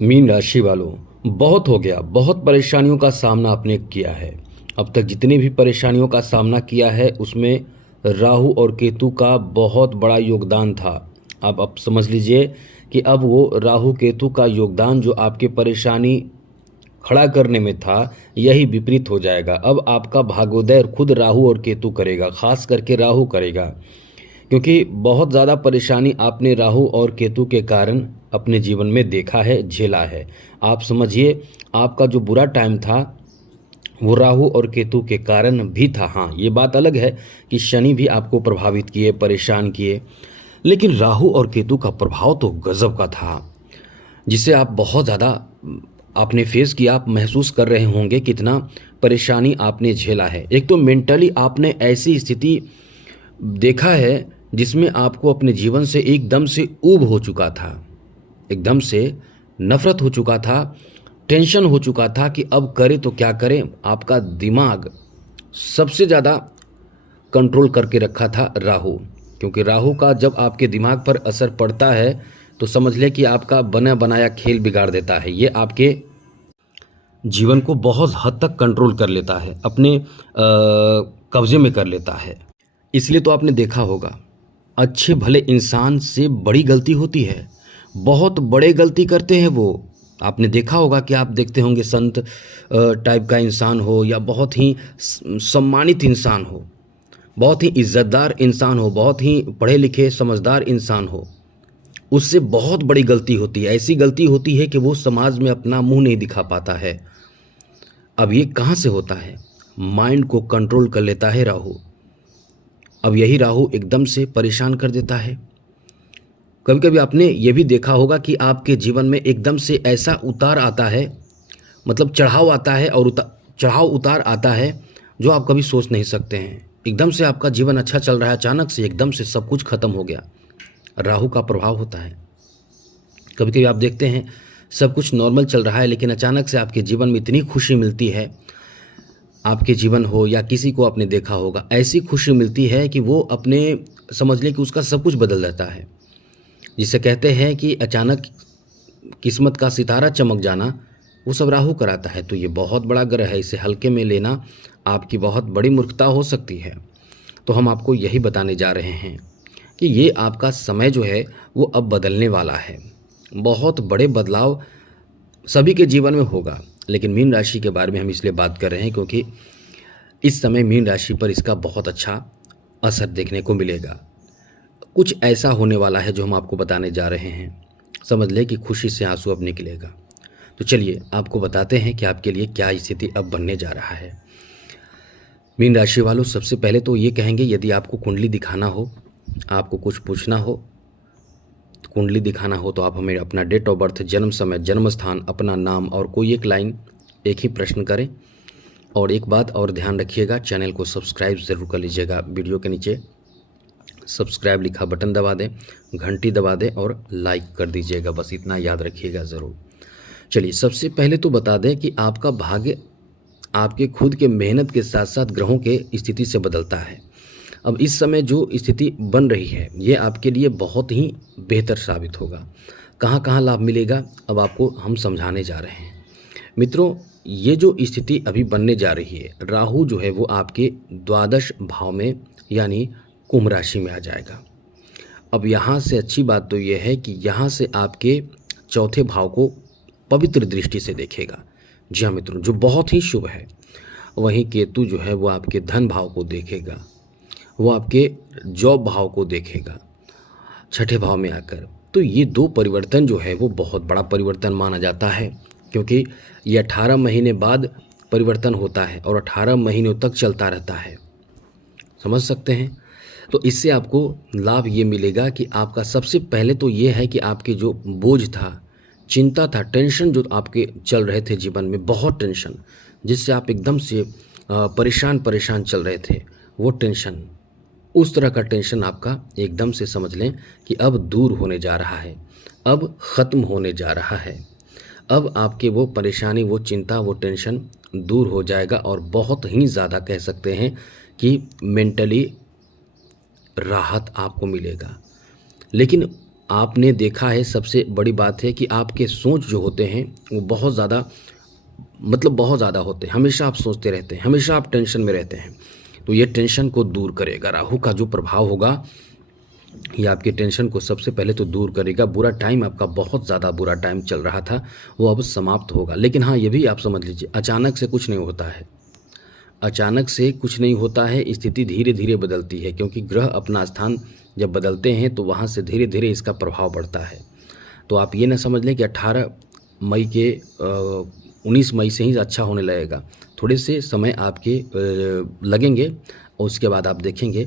Mean राशि वालों, बहुत हो गया, बहुत परेशानियों का सामना आपने किया है। अब तक जितनी भी परेशानियों का सामना किया है उसमें राहु और केतु का बहुत बड़ा योगदान था। अब समझ लीजिए कि अब वो राहु केतु का योगदान जो आपके परेशानी खड़ा करने में था, यही विपरीत हो जाएगा। अब आपका भाग्योदय खुद राहु और केतु करेगा, खास करके राहु करेगा, क्योंकि बहुत ज़्यादा परेशानी आपने राहु और केतु के कारण अपने जीवन में देखा है, झेला है। आप समझिए, आपका जो बुरा टाइम था वो राहु और केतु के कारण भी था। हाँ, ये बात अलग है कि शनि भी आपको प्रभावित किए, परेशान किए, लेकिन राहु और केतु का प्रभाव तो गजब का था, जिसे आप बहुत ज़्यादा आपने फेस किया। आप महसूस कर रहे होंगे कितना परेशानी आपने झेला है। एक तो मेंटली आपने ऐसी स्थिति देखा है जिसमें आपको अपने जीवन से एकदम से ऊब हो चुका था, एकदम से नफरत हो चुका था, टेंशन हो चुका था कि अब करें तो क्या करें। आपका दिमाग सबसे ज़्यादा कंट्रोल करके रखा था राहु, क्योंकि राहु का जब आपके दिमाग पर असर पड़ता है तो समझ ले कि आपका बना बनाया खेल बिगाड़ देता है। ये आपके जीवन को बहुत हद तक कंट्रोल कर लेता है, अपने कब्जे में कर लेता है। इसलिए तो आपने देखा होगा, अच्छे भले इंसान से बड़ी गलती होती है, बहुत बड़े गलती करते हैं वो। आपने देखा होगा कि आप देखते होंगे संत टाइप का इंसान हो या बहुत ही सम्मानित इंसान हो, बहुत ही इज्जतदार इंसान हो, बहुत ही पढ़े लिखे समझदार इंसान हो, उससे बहुत बड़ी गलती होती है। ऐसी गलती होती है कि वो समाज में अपना मुंह नहीं दिखा पाता है। अब ये कहाँ से होता है? माइंड को कंट्रोल कर लेता है राहु। अब यही राहु एकदम से परेशान कर देता है। कभी कभी आपने ये भी देखा होगा कि आपके जीवन में एकदम से ऐसा उतार आता है, मतलब चढ़ाव आता है और चढ़ाव उतार आता है जो आप कभी सोच नहीं सकते हैं। एकदम से आपका जीवन अच्छा चल रहा है, अचानक से एकदम से सब कुछ खत्म हो गया। राहु का प्रभाव होता है। कभी कभी आप देखते हैं सब कुछ नॉर्मल चल रहा है, लेकिन अचानक से आपके जीवन में इतनी खुशी मिलती है, आपके जीवन हो या किसी को आपने देखा होगा, ऐसी खुशी मिलती है कि वो अपने समझ लें कि उसका सब कुछ बदल जाता है। जिसे कहते हैं कि अचानक किस्मत का सितारा चमक जाना, वो सब राहु कराता है। तो ये बहुत बड़ा ग्रह है, इसे हल्के में लेना आपकी बहुत बड़ी मूर्खता हो सकती है। तो हम आपको यही बताने जा रहे हैं कि ये आपका समय जो है वो अब बदलने वाला है। बहुत बड़े बदलाव सभी के जीवन में होगा, लेकिन मीन राशि के बारे में हम इसलिए बात कर रहे हैं क्योंकि इस समय मीन राशि पर इसका बहुत अच्छा असर देखने को मिलेगा। कुछ ऐसा होने वाला है जो हम आपको बताने जा रहे हैं। समझ ले कि खुशी से आंसू अब निकलेगा। तो चलिए आपको बताते हैं कि आपके लिए क्या स्थिति अब बनने जा रहा है। मीन राशि वालों, सबसे पहले तो ये कहेंगे, यदि आपको कुंडली दिखाना हो, आपको कुछ पूछना हो, कुंडली दिखाना हो, तो आप हमें अपना डेट ऑफ बर्थ, जन्म समय, जन्म स्थान, अपना नाम और कोई एक लाइन, एक ही प्रश्न करें। और एक बात और ध्यान रखिएगा, चैनल को सब्सक्राइब ज़रूर कर लीजिएगा। वीडियो के नीचे सब्सक्राइब लिखा बटन दबा दें, घंटी दबा दें और लाइक कर दीजिएगा। बस इतना याद रखिएगा ज़रूर। चलिए सबसे पहले तो बता दें कि आपका भाग्य आपके खुद के मेहनत के साथ साथ ग्रहों के स्थिति से बदलता है। अब इस समय जो स्थिति बन रही है ये आपके लिए बहुत ही बेहतर साबित होगा। कहाँ कहाँ लाभ मिलेगा अब आपको हम समझाने जा रहे हैं। मित्रों, ये जो स्थिति अभी बनने जा रही है, राहु जो है वो आपके द्वादश भाव में यानी कुंभ राशि में आ जाएगा। अब यहाँ से अच्छी बात तो ये है कि यहाँ से आपके चौथे भाव को पवित्र दृष्टि से देखेगा। जी हाँ मित्रों, जो बहुत ही शुभ है। वहीं केतु जो है वो आपके धन भाव को देखेगा, वो आपके जॉब भाव को देखेगा छठे भाव में आकर। तो ये दो परिवर्तन जो है वो बहुत बड़ा परिवर्तन माना जाता है, क्योंकि ये 18 महीने बाद परिवर्तन होता है और 18 महीनों तक चलता रहता है। समझ सकते हैं? तो इससे आपको लाभ ये मिलेगा कि आपका सबसे पहले तो ये है कि आपके जो बोझ था, चिंता था, टेंशन जो आपके चल रहे थे जीवन में, बहुत टेंशन जिससे आप एकदम से परेशान चल रहे थे, वो टेंशन, उस तरह का टेंशन आपका एकदम से समझ लें कि अब दूर होने जा रहा है, अब ख़त्म होने जा रहा है। अब आपके वो परेशानी, वो चिंता, वो टेंशन दूर हो जाएगा और बहुत ही ज़्यादा कह सकते हैं कि मेंटली राहत आपको मिलेगा। लेकिन आपने देखा है, सबसे बड़ी बात है कि आपके सोच जो होते हैं वो बहुत ज़्यादा, मतलब बहुत ज़्यादा होते हैं। हमेशा आप सोचते रहते हैं, हमेशा आप टेंशन में रहते हैं। तो ये टेंशन को दूर करेगा। राहु का जो प्रभाव होगा ये आपके टेंशन को सबसे पहले तो दूर करेगा। बुरा टाइम, आपका बहुत ज़्यादा बुरा टाइम चल रहा था, वो अब समाप्त होगा। लेकिन हाँ, ये भी आप समझ लीजिए, अचानक से कुछ नहीं होता है। अचानक से कुछ नहीं होता है, स्थिति धीरे धीरे बदलती है, क्योंकि ग्रह अपना स्थान जब बदलते हैं तो वहाँ से धीरे धीरे इसका प्रभाव बढ़ता है। तो आप ये ना समझ लें कि 18 मई के 19 मई से ही अच्छा होने लगेगा। थोड़े से समय आपके लगेंगे और उसके बाद आप देखेंगे,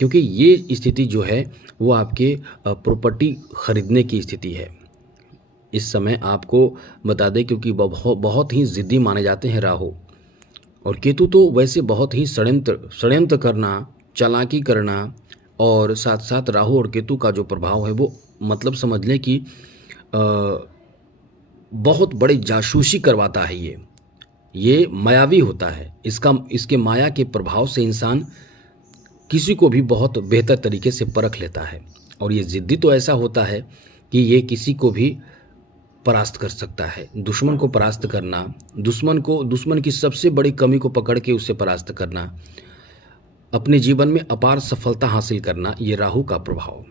क्योंकि ये स्थिति जो है वो आपके प्रॉपर्टी खरीदने की स्थिति है। इस समय आपको बता दें, क्योंकि बहुत ही ज़िद्दी माने जाते हैं राहु और केतु, तो वैसे बहुत ही षड्यंत्र करना, चालाकी करना, और साथ साथ राहु और केतु का जो प्रभाव है वो मतलब समझ लें कि बहुत बड़ी जासूसी करवाता है। ये मायावी होता है। इसके माया के प्रभाव से इंसान किसी को भी बहुत बेहतर तरीके से परख लेता है। और ये ज़िद्दी तो ऐसा होता है कि ये किसी को भी परास्त कर सकता है। दुश्मन को परास्त करना, दुश्मन की सबसे बड़ी कमी को पकड़ के उसे परास्त करना, अपने जीवन में अपार सफलता हासिल करना, ये राहु का प्रभाव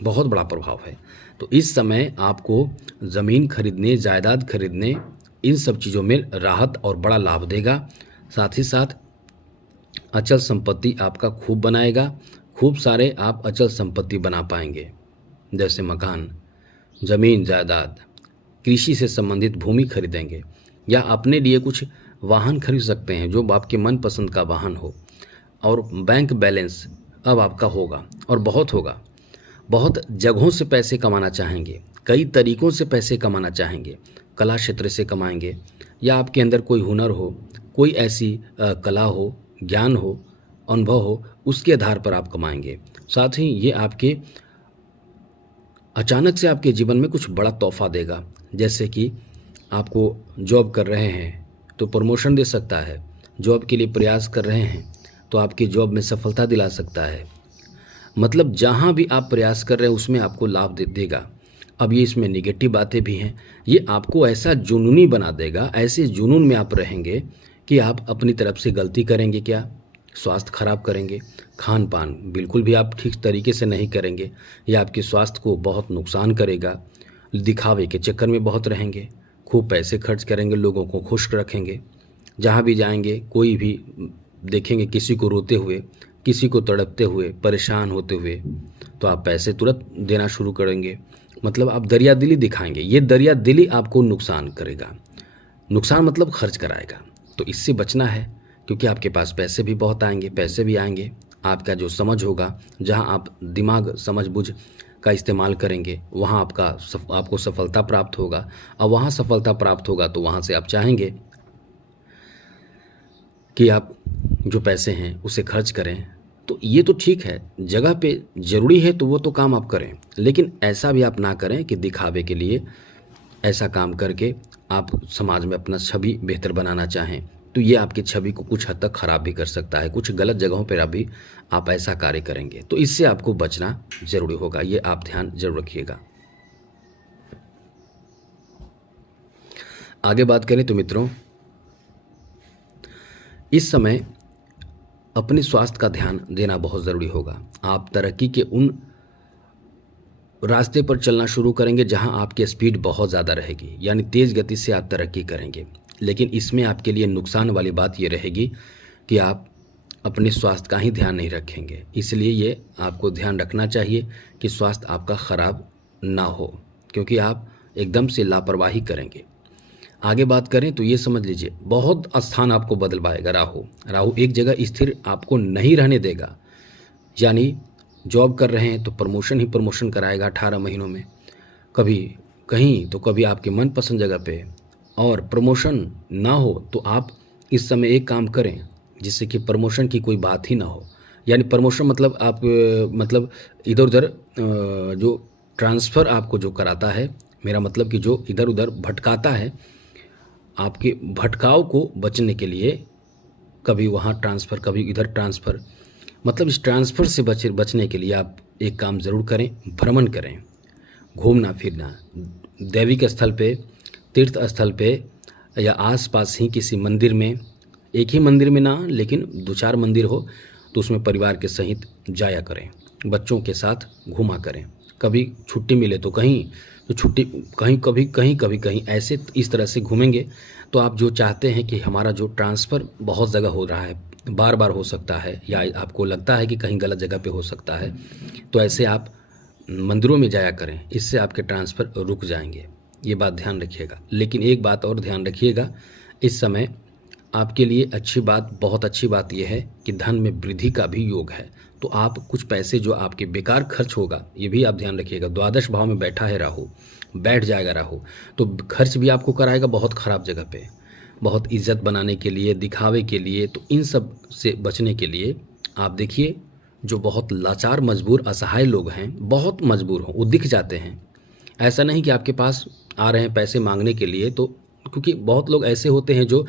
बहुत बड़ा प्रभाव है। तो इस समय आपको ज़मीन खरीदने, जायदाद खरीदने, इन सब चीज़ों में राहत और बड़ा लाभ देगा। साथ ही साथ अचल संपत्ति आपका खूब बनाएगा। खूब सारे आप अचल संपत्ति बना पाएंगे, जैसे मकान, ज़मीन, जायदाद, कृषि से संबंधित भूमि खरीदेंगे, या अपने लिए कुछ वाहन खरीद सकते हैं जो आपके मनपसंद का वाहन हो। और बैंक बैलेंस अब आपका होगा, और बहुत होगा। बहुत जगहों से पैसे कमाना चाहेंगे, कई तरीक़ों से पैसे कमाना चाहेंगे। कला क्षेत्र से कमाएंगे, या आपके अंदर कोई हुनर हो, कोई ऐसी कला हो, ज्ञान हो, अनुभव हो, उसके आधार पर आप कमाएंगे। साथ ही ये आपके अचानक से आपके जीवन में कुछ बड़ा तोहफा देगा। जैसे कि आपको जॉब कर रहे हैं तो प्रमोशन दे सकता है, जॉब के लिए प्रयास कर रहे हैं तो आपकी जॉब में सफलता दिला सकता है। मतलब जहाँ भी आप प्रयास कर रहे हैं उसमें आपको लाभ देगा। अब ये इसमें निगेटिव बातें भी हैं। ये आपको ऐसा जुनूनी बना देगा, ऐसे जुनून में आप रहेंगे कि आप अपनी तरफ से गलती करेंगे क्या, स्वास्थ्य खराब करेंगे, खान पान बिल्कुल भी आप ठीक तरीके से नहीं करेंगे, ये आपके स्वास्थ्य को बहुत नुकसान करेगा। दिखावे के चक्कर में बहुत रहेंगे, खूब पैसे खर्च करेंगे, लोगों को खुश रखेंगे। जहाँ भी जाएंगे, कोई भी देखेंगे किसी को रोते हुए, किसी को तड़पते हुए, परेशान होते हुए, तो आप पैसे तुरंत देना शुरू करेंगे। मतलब आप दरियादिली दिखाएंगे। ये दरियादिली आपको नुकसान करेगा। नुकसान मतलब खर्च कराएगा। तो इससे बचना है, क्योंकि आपके पास पैसे भी बहुत आएंगे, पैसे भी आएंगे। आपका जो समझ होगा, जहाँ आप दिमाग समझ बूझ का इस्तेमाल करेंगे, वहाँ आपको सफलता प्राप्त होगा। और वहाँ सफलता प्राप्त होगा तो वहाँ से आप चाहेंगे कि आप जो पैसे हैं उसे खर्च करें। तो ये तो ठीक है, जगह पे ज़रूरी है तो वो तो काम आप करें, लेकिन ऐसा भी आप ना करें कि दिखावे के लिए ऐसा काम करके आप समाज में अपना छवि बेहतर बनाना चाहें। तो ये आपकी छवि को कुछ हद तक ख़राब भी कर सकता है। कुछ गलत जगहों पर अभी आप ऐसा कार्य करेंगे, तो इससे आपको बचना ज़रूरी होगा। ये आप ध्यान जरूर रखिएगा। आगे बात करें तो मित्रों, इस समय अपने स्वास्थ्य का ध्यान देना बहुत ज़रूरी होगा। आप तरक्की के उन रास्ते पर चलना शुरू करेंगे जहां आपकी स्पीड बहुत ज़्यादा रहेगी, यानी तेज़ गति से आप तरक्की करेंगे। लेकिन इसमें आपके लिए नुकसान वाली बात ये रहेगी कि आप अपने स्वास्थ्य का ही ध्यान नहीं रखेंगे। इसलिए ये आपको ध्यान रखना चाहिए कि स्वास्थ्य आपका ख़राब ना हो, क्योंकि आप एकदम से लापरवाही करेंगे। आगे बात करें तो ये समझ लीजिए, बहुत स्थान आपको बदलवाएगा राहु एक जगह स्थिर आपको नहीं रहने देगा। यानी जॉब कर रहे हैं तो प्रमोशन ही प्रमोशन कराएगा 18 महीनों में, कभी कहीं तो कभी आपके मनपसंद जगह पे। और प्रमोशन ना हो तो आप इस समय एक काम करें जिससे कि प्रमोशन की कोई बात ही ना हो। यानी प्रमोशन मतलब आप मतलब इधर उधर जो ट्रांसफ़र आपको जो कराता है, मेरा मतलब कि जो इधर उधर भटकाता है, आपके भटकाव को बचने के लिए कभी वहाँ ट्रांसफ़र कभी इधर ट्रांसफ़र, मतलब इस ट्रांसफ़र से बचने के लिए आप एक काम ज़रूर करें, भ्रमण करें। घूमना फिरना, दैविक स्थल पे, तीर्थ स्थल पे या आसपास ही किसी मंदिर में, एक ही मंदिर में ना लेकिन 2-4 मंदिर हो तो उसमें परिवार के सहित जाया करें, बच्चों के साथ घूमा करें। कभी छुट्टी मिले तो कहीं, तो छुट्टी कहीं कभी कहीं कभी कहीं ऐसे इस तरह से घूमेंगे तो आप जो चाहते हैं कि हमारा जो ट्रांसफ़र बहुत जगह हो रहा है, बार बार हो सकता है, या आपको लगता है कि कहीं गलत जगह पे हो सकता है, तो ऐसे आप मंदिरों में जाया करें, इससे आपके ट्रांसफ़र रुक जाएंगे। ये बात ध्यान रखिएगा। लेकिन एक बात और ध्यान रखिएगा, इस समय आपके लिए अच्छी बात, बहुत अच्छी बात यह है कि धन में वृद्धि का भी योग है। तो आप कुछ पैसे जो आपके बेकार खर्च होगा, ये भी आप ध्यान रखिएगा। द्वादश भाव में बैठा है राहु, बैठ जाएगा राहु, तो खर्च भी आपको कराएगा बहुत ख़राब जगह पे, बहुत इज्जत बनाने के लिए, दिखावे के लिए। तो इन सब से बचने के लिए आप देखिए, जो बहुत लाचार, मजबूर, असहाय लोग हैं, बहुत मजबूर हों, वो दिख जाते हैं। ऐसा नहीं कि आपके पास आ रहे हैं पैसे मांगने के लिए, तो क्योंकि बहुत लोग ऐसे होते हैं जो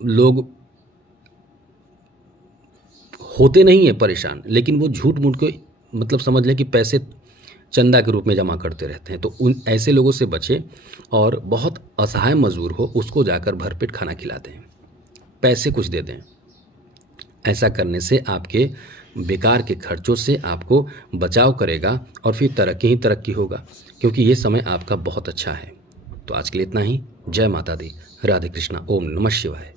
लोग होते नहीं हैं परेशान, लेकिन वो झूठ मूठ के मतलब समझ लें कि पैसे चंदा के रूप में जमा करते रहते हैं। तो उन ऐसे लोगों से बचें, और बहुत असहाय मजदूर हो उसको जाकर भरपेट खाना खिला दें, पैसे कुछ दे दें। ऐसा करने से आपके बेकार के खर्चों से आपको बचाव करेगा और फिर तरक्की ही तरक्की होगा, क्योंकि ये समय आपका बहुत अच्छा है। तो आज के लिए इतना ही। जय माता दी, राधे कृष्णा, ओम नमः शिवाय।